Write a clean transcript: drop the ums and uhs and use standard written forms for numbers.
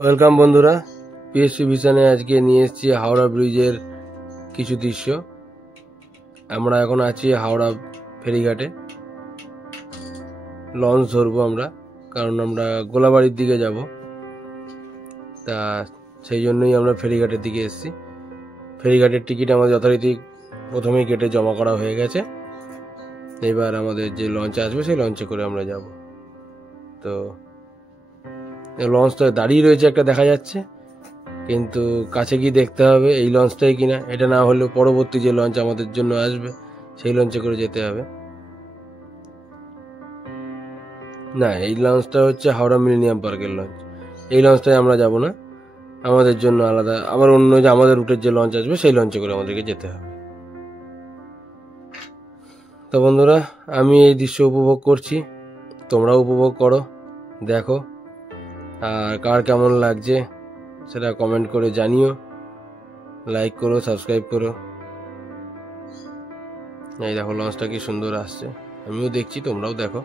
Welcome বন্ধুরা, PSC ভিশনে আজকে নিয়ে এসেছি হাওড়া ব্রিজের কিছু দৃশ্য। আমরা এখন আছি হাওড়া ফেরিঘাটে। লঞ্চ ধরবো আমরা, কারণ আমরা গোলাবাড়ির দিকে যাব। তা সেই জন্যই আমরা ফেরিঘাটের দিকে এসেছি। ফেরিঘাটের টিকিট আমাদের যথারীতি প্রথমেই কেটে জমা করা হয়ে গেছে। এবার আমাদের যে লঞ্চ আসবে সেই লঞ্চে করে আমরা যাব। তো লঞ্চটা দাঁড়িয়ে রয়েছে একটা দেখা যাচ্ছে, কিন্তু কাছে গিয়ে দেখতে হবে এই লঞ্চটাই কিনা। এটা না হলেও পরবর্তী যে লঞ্চ আমাদের জন্য আসবে সেই লঞ্চে করে যেতে হবে। না, এই লঞ্চটা হচ্ছে হাওড়া মিলেনিয়াম পার্কের লঞ্চ। এই লঞ্চটায় আমরা যাব না, আমাদের জন্য আলাদা আবার অন্য যে আমাদের রুটের যে লঞ্চ আসবে সেই লঞ্চে করে আমাদেরকে যেতে হবে। তো বন্ধুরা, আমি এই দৃশ্য উপভোগ করছি, তোমরাও উপভোগ করো, দেখো। আর কার কেমন লাগছে সেটা কমেন্ট করে জানিও, লাইক করো, সাবস্ক্রাইব করো। এই দেখো লঞ্চটা কি সুন্দর আসছে, আমিও দেখছি, তোমরাও দেখো।